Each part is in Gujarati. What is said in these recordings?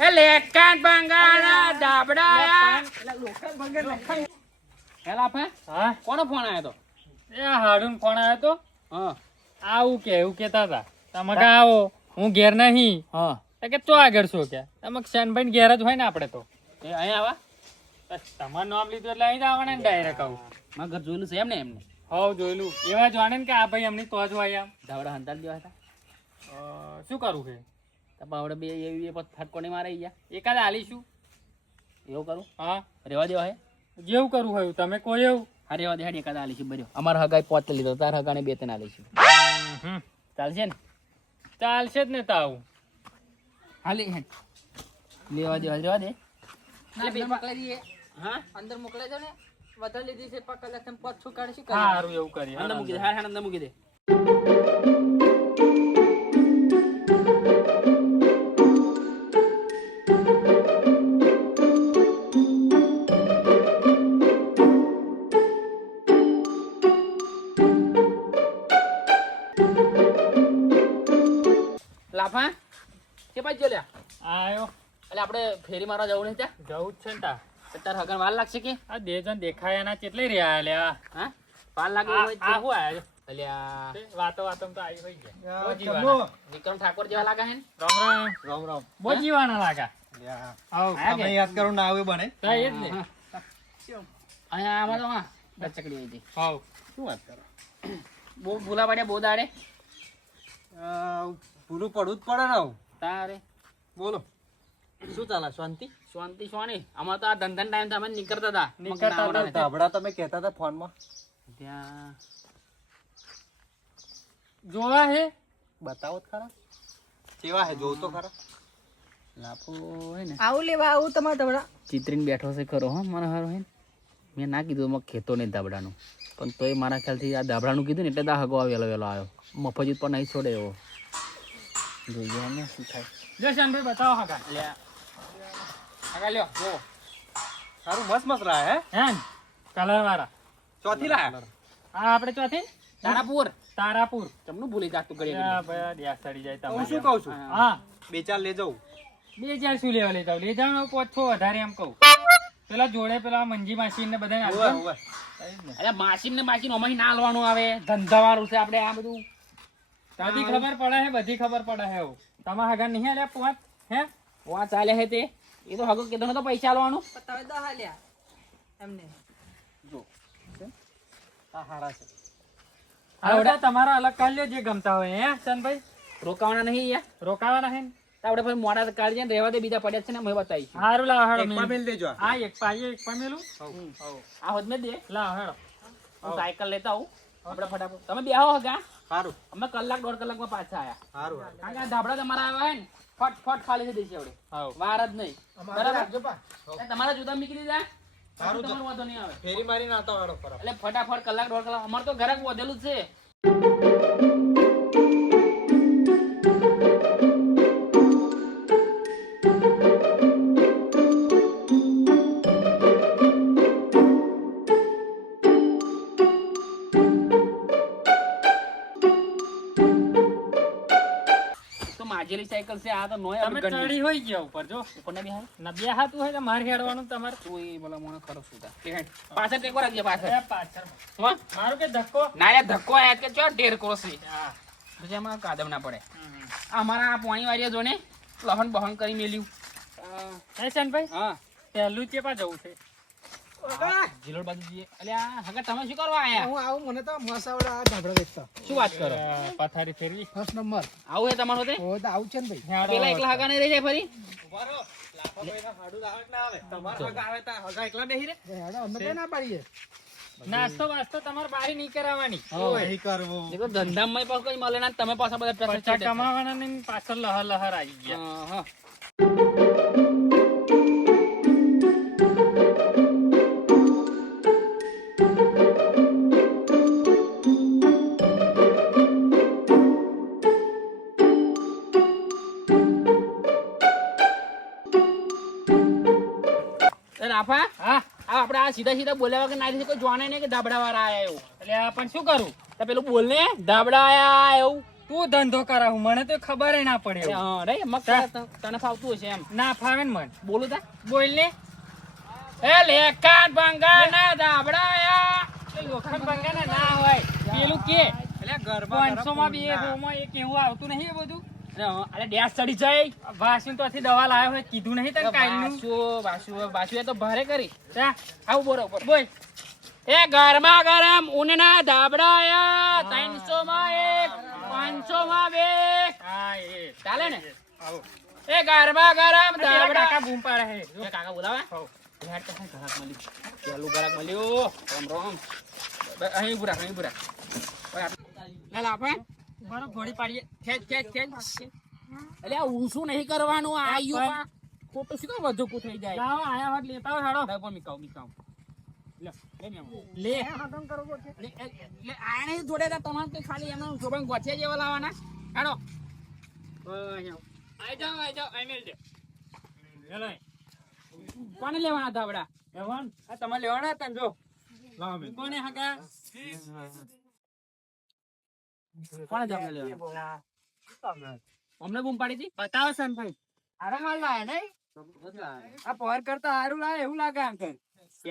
એ લેટકાન બંગાળા ધાબડા હેલા ફે હા કોનો ફોન આવ્યો તો એ હાડુન ફોન આવ્યો તો હા આવું કેતા હતા તમે કે આવો હું ઘેર નહીં હા તો કે ચો આગળ છો કે તમે શનભાઈ ઘેર જ હોય ને આપણે તો એ અહીંયા આવા બસ તમારું નામ લીધું એટલે અહીં જ આવવાના ને ડાયરેક્ટ આવું મારા ઘર જોયેલું છે એમને એમને હવ જોયેલું એવા જાણે ને કે આ ભાઈ એમની તો જ હોય આમ ધાબડા હંતાડી દેવા હતા શું કરવું છે તો બાવડે બે એવી ફટકો નહીં મારે ગયા એકાદ આલીશું એવું કરું હા રેવા દેવા હે જેવું કરવું હોય તમે કોઈ એવું હા રેવા દે એકાદ આલીશું બર્યો અમારા હગાઈ પોતે લીધો તાર હગાને બે ત્રણ આલીશું ચાલશે ને ચાલશે જ ને તો આવું હાલી હે લેવા દે રેવા દે હા અંદર મોકલાઈ દો ને વધારે લીધી છે પકડ તમે પાછું કાઢી સારું એવું કરીએ અંદર મૂકી દે હા અંદર મૂકી દે લાફા કે બાજુ લ્યા આયો એટલે આપણે ફેરી મારવા જવું નહીં ત્યાં જવું જ છે ને તા તાર હગન વાર લાગશે કે આ બે જણ દેખાયા ના કેટલે રહ્યા લ્યા હા વાર લાગે આ શું આયો અલ્યા વાતો તો આવી હોય ગયા બહુ ચમનો. જીવાના. વિક્રમ ઠાકોર જેવા લાગે હે ને રામ રામ રામ રામ. બહુ જીવાના લાગા યા. આવ આયા તમે યાદ કરો ના આવે બને તા એ જ ને અહીંયા આમાં તો હા બચકડી આવી હતી હાવ શું વાત કરો બહુ ભૂલા પડ્યા બહુ દાડે પૂરું પડવું જ પડે ને આવું. તારે બોલો શું ચાલે શાંતિ શાંતિ સોની અમાર તો આ ધંધા ટાઈમ તમે નીકળતા હતા નીકળતા હતા. ધાબડા તમે કહેતા હતા ફોનમાં ત્યાં જોવા હે બતાવો જ ખરા કેવા હે જોવ તો ખરા લાફો હે ને આવું લેવા આવું તમારે ધબડા ચિત્રીને બેઠો છે ખરો હો મને હારો હે ને. મેં ના કીધું એમાં ખેતો નહીં ધાબડાનું પણ તોય મારા ખ્યાલથી આ ધાબડાનું કીધું ને એટલે દા હગો વેલો વેલો આવ્યો મફજૂત પણ નહીં છોડે એવો જોઈએ અમે શું થાય જો શાનભાઈ બતાવો હગા લ્યા આગળ લ્યો જો સારું મસ્ત મસ્ત રહે હે હે ને કલર વાળા ચોથી લાયા આ આપણે ચોથી તારાપુર તારાપુર તમને ભૂલી જાતું કરી આ ભાઈ દ્યાસ ચડી જાય હું શું તમારે કહું છું હા બે ચાર લઈ જાઉં બે હજાર શું લેવા લેતા લઈ જાવ ને પોછો વધારે એમ કહું પેલા જોડે પેલા મંજી માસી ને બધા ઓવે, ઓવે. અરે માસીમ ને માસીમ અમારી ના આલવાનું આવે ધંધા વાળું છે આપણે આ બધું બધી ખબર પડે હે બધી ખબર પડે હે એવું તમારા હગા નહીં આલ્યા પોચ હે વા ચાલે છે તે એ તો હગો કીધું ને તો પૈસા આલવાનું પતાવે દો હાલ્યા એમને આ હારા છે આવડે તમારા અલગ કાઢ લ્યો જે ગમતા હોય હે ચંદભાઈ રોકાવાના નહીં યાર રોકાવાના હે ને તો આપણે પછી મોડા કાઢીએ ને રહેવા દે બીજા પડ્યા છે ને અમે બતાવીશું હારું લાવ હેડો એકમાં મેલ દેજો આ. હા એક પાઈએ એક પામેલું આ હોદ મેં દે લાવ હેડો હું સાયકલ લેતા આવું આપણે ફટાફટ તમે બે આવો હગા સારું અમે કલાક દોઢ કલાકમાં પાછા આયા સારું સારું. કારણ કે આ ધાબળા તમારા આવ્યા હે ને ફટ ફટ ખાલી થઈ દેશે આપણે હાવ વાર જ નહીં બરાબર એ તમારા જુદા મૂકી દીધા સારું તમારો વાંધો નહીં આવે ફેરી મારીને આવતા વાળો ખરા એટલે ફટાફટ કલાક દોઢ કલાક અમારે તો ઘરે વધેલું જ છે તો માજેલી સાયકલ છે આ તો નોય તમે ચડી હોય ગયા ઉપર જો ઉપરને બી હાલ ના બે હાથ હોય તો મારે હેડવાનું તમારે તું એ બોલા મને ખરો સુધા પાછળ ટેકો રાખજે પાછળ એ પાછળ હા મારું કે ધક્કો ના યાર ધક્કો આયા કે ચો ઢેર ક્રોસી હા પછી એમાં કાદમ ના પડે અમારા આ પોણી વાળીએ જો ને લહન બહન કરી મેલ્યું હે ચંદભાઈ હા પહેલું ચેપા જવું છે જીલોડ બાજુ જઈએ એટલે આ હગા તમે શું કરવા આયા હું આવું મને તો મસાવડા આ ધાબડા વેચતા શું વાત કરો પથારી ફેરવી ફર્સ્ટ નંબર આવું હે તમારું તે ઓ તો આવું છે ને ભાઈ હેડો. પેલા એકલા હગા નહીં રહી જાય ફરી તમારા હગા આવે તા હગા એકલા બેહી રે હેડો અમે કઈ ના પાડીએ નાસ્તો વાસ્તો તમારે બારી નહીં કરાવવાની નહીં કરવું દેખો ધંધામાં પાછું કઈ મળે ના તમે પાછા બધા પૈસા પૈસા કમાવાના ને પાછળ લહર લહર આવી ગયા હા રાફા હા આપણે આ સીધા સીધા બોલ્યા વગર ના કોઈ જોવાને નહીં કે ધાબડા વાળા આયા એવું એટલે આ પણ શું કરું તો પેલું બોલ ને ધાબડા આયા એવું તું ધંધો કરાવું મને તો ખબર ના પડે અરે એવું. હા રે મગ તને ફાવતું હશે એમ ના ફાવે ને મને. બોલું તા બોલ ને. એ લેકાન ભંગાના ધાબળાયા. એ લોખંડ ભંગાના ના હોય. પેલું કે એટલે ગરબા 500 માં બે હોમાં એક એવું આવતું નહીં એ બધું. અરે ડેસ ચડી જાય વાસીન તો આથી દવા લાવ્યો હોય કીધું નહીં તને કાલનું. બાસુ એ તો ભારે કરી જા આવું બરોબર બોલ. એ ગરમા ગરમ ઊનના ધાબળાયા 300 માં એક 500 માં બે હા એ ચાલે ને આવો. એ ગરમા ગરમ પેલા ધાબળા કાકા બૂમ પાડે હે. એ કાકા બોલાવે હઉ. યાર તો ઘરાક મળ્યું પેલું ઘરાક મળ્યું રામ રામ અહીં બુરા લે આપણે બરો ઘોડી પાડીએ. ખેંચ ખેંચ ખેંચ. એટલે આ ઊંચું નહીં કરવાનું આ આયુ ખોટું શું કામ વધુ કુ થઈ જાય જાઓ આયા વાત લેતા હો હેડો. પણ મીકાવ લે લે લે આને જોડે તા તમારે તો ખાલી એનો છોકરા ગોઠિયા જેવા લાવવાના હેડો આઈ જાઓ આઈ મેલ દે કોને લેવાના ધાબડા એવન આ તમારે લેવાના હતા ને જો. કોને હગા કોને ધાબડા લેવાના અમને બૂમ પાડી હતી બતાવો સંભાઈ. આરામ હાલ લાયા નહીં આ પવાર કરતા હારું લાગે એવું લાગે આમ કઈ.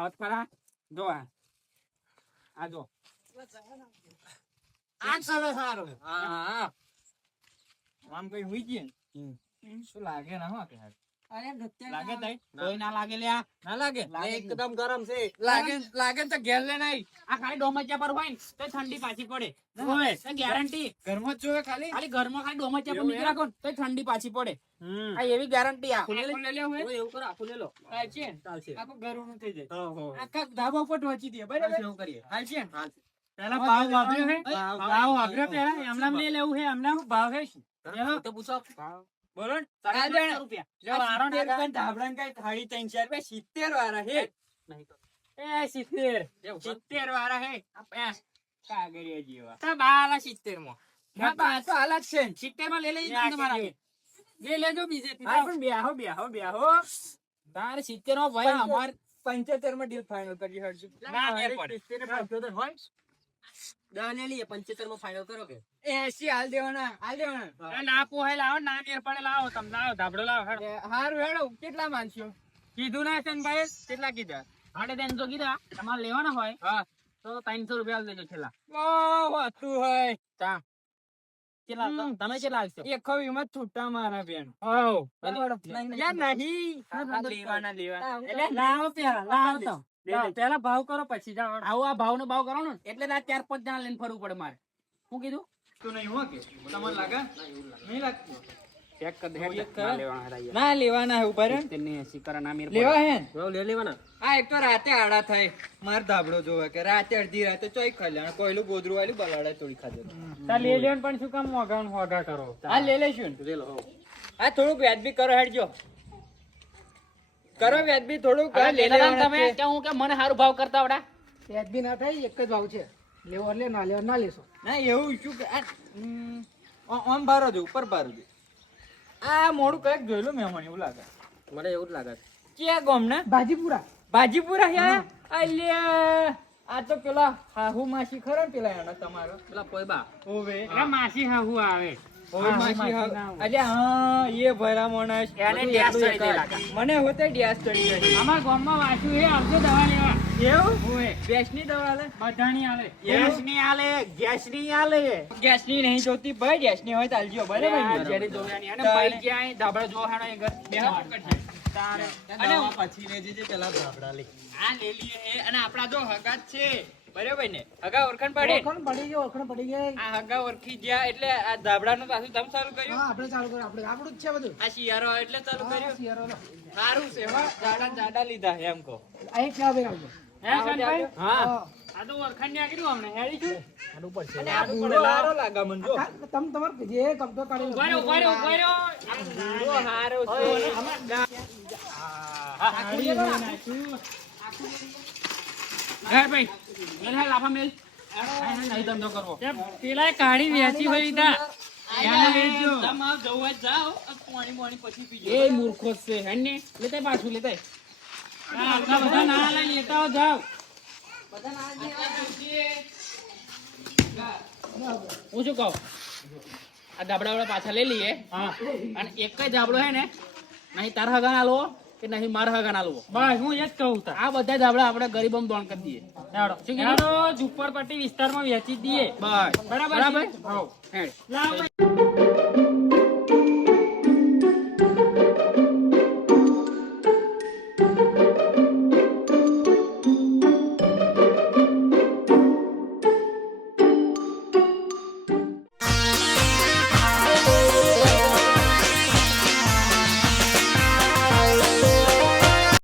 આવત ખરા જો આ જો આ ચલો સારું. હા આમ કઈ હુઈ ગઈ ને શું લાગે ના હો કે લાગે તઈ કોઈ ના લાગે લ્યા ના લાગે એકદમ ગરમ છે. લાગે તો ઘેર લે નહીં. આ ખાલી ડોમચિયા પર હોય ને તો ઠંડી પાછી પડે હોય ગેરંટી ઘરમાં જ જોવે ખાલી. ખાલી ઘરમાં ખાલી ડોમચિયા પર નીકળી રાખો ને તો ઠંડી પાછી પડે આ એવી ગેરંટી આ આખું લે લે હોય. એવું કરો આખું લે લો ચાલશે ને? ચાલશે આખું ઘરનું થઈ જાય. ઓહો. આખા ધાબા ઉપર ઢોંચી દે બરાબર. એવું કરીએ ચાલશે ને? ચાલશે. પેલા ભાવ વાપર્યો હે ભાવ વાપર્યો પેલા એમનામ લઈ લેવું હે એમનામ ભાવ હે શું? તો પૂછો બોલો ને. 350 રૂપિયા જો 70 રૂપિયા ધાબળાને કઈ થાળી 300 રૂપિયા 70 વાળા હે. એ 70 70 વાળા હે. કાગળિયા જેવા. તો બાલા 70 માં. ના બા તો હાલત છે ને. 70 માં લઈ લેજો તમારા લે લેજો બીજે થી. હા. પણ બેહો. તારે 70 માં ભાઈ અમાર 75 માં ડીલ ફાઇનલ કરી હરજો. ના, મેળ પડે. 70 ને 75 હોય. 10 લઈ લઈએ 75 માં ફાઇનલ કરો કે 80 હાલ દેવાના. એ ના પોહે લાવો ના મેર પડે લાવો તમે લાવો ધાબળો લાવો હેડો. હારું હેડો કેટલા માનશો? કીધું ના છે ને ભાઈ કેટલા કીધા? 350 કીધા તમારે લેવાના હોય હા તો 300 રૂપિયા લેજો છેલ્લા ઓ વાતું હોય. ચા કેટલા તમે કેટલા આવશો એકો વિમત છૂટા મારા બેન. હોવ. યાર નહીં. લેવાના એટલે લાવો પેલા લાવો તો. પેલા ભાવ કરો પછી જાઓ. આવો આ ભાવનો ભાવ કરવાનો ને એટલે તાર 4-5 જણા લઈને ફરવું પડે મારે શું કીધું તું નહીં હો કે તમને લાગે નહીં લાગતું. ચેક કર દે ના લેવાના હે ઉભા રહે. તેને શિકારા ના મેર લેવા હે ને? લે લેવાના આ એક તો રાતે આડા થાય માર ધાબળો જોવે કે રાતે અડધી રાતે ચોઈ ખાલ્યા કોઈલું ગોદરું વાળું બલાડે થોડી ખાધે. તા લે લેન પણ શું કામ મોગાણ હોગા કરો? આ લે લેશું ને. લે લો આ થોડુંક વ્યાજબી કરો હેડજો. કરો વ્યાજબી થોડુંક આ લે તમે લેવાના છે. કે હું કે મને સારું ભાવ કરતા આવડા વ્યાજબી ના થાય એક જ ભાવ છે લેવો લે ના લેવો ના લેશો ના એવું શું કે આમ બારો જો ઉપર બારો જો. આ મોડું કઈક જોયેલું મેં મને એવું લાગે. મને એવું જ લાગે ક્યાં ગામ ને? ભાજીપુરા ભાજીપુરા હે. અલ્યા આ તો પેલા હાહુ માસી ખરો ને પેલા એનો તમારો પેલા પોયબા ઓવે માસી હાહુ આવે ઓવે માસી હાહુ. અલ્યા હા એ ભરા માણસ એને ડ્યાસ ચડી દે લાગે. મને હોતે ડ્યાસ ચડી ગઈ. અમાર ગામમાં વાંચ્યું હે આવજો દવા લેવા એવું ઓય ગેસની દવા આલે? બધાની આલે ગેસની આલે ગેસની આલે. ગેસની નહીં જોતી ભાઈ ગેસની હોય તો આલજો બરાબર જેડી દોયાની અને ભાઈ ક્યાંય ધાબળો જો હાણો એ ઘર બે હાથ કરશે તારે અને પછી લેજે જે પેલા ધાબળા લે. આ લે લીએ હે અને આપડા જો હગા જ છે બરાબર ને? હગા ઓળખાણ પડે. ઓળખાણ પડી ગઈ ઓળખાણ પડી ગઈ આ હગા ઓળખી ગયા એટલે આ ધાબળાનું પાછું તમે ચાલુ કર્યું. હા આપણે ચાલુ કર્યું આપણે આપણું જ છે બધું આ શિયાળો એટલે ચાલુ કર્યું. શિયાળો લો. સારું છે હો જાડા લીધા એમ કહો. આ એક ચા ભાઈ આવજો હે સંભાઈ હા આ તો ઓળખાણ ની આગળ અમને હેડી છું આનું ઉપર છે અને આ બુડો લારો લાગા મન જો. તમે તમારે જે કબજો કાઢી ઉભા રહ્યો બુડો હારો છે. હે ભાઈ મેલ હે લાફા મેલ નહીં ધંધો કરવો પેલા કાઢી વેચી હોય લીધા એને વેચજો. તમે આવ જવું જાઓ પાણી પાણી પછી પીજો એ મૂર્ખો છે હેને લેતા પાછું લેતા આટલા બધા ના લઈ લેતા જાવ. હું શું કહું આ ધાબળા વાળા પાછા લઈ લઈએ હા અને એક જ ધાબળો હે ને નહીં તારા હગા ના લો કે નહીં મારા હગા ના લો. બસ હું એ જ કહું તા આ બધા ધાબળા આપણે ગરીબોમાં દાન કરી દઈએ. હેડો શું કીધું? હેડો ઝુંપડપટ્ટી વિસ્તારમાં વેચી જ દઈએ બસ બરાબર બરાબર. છે? હોવ. હેડ. લાવ ભાઈ.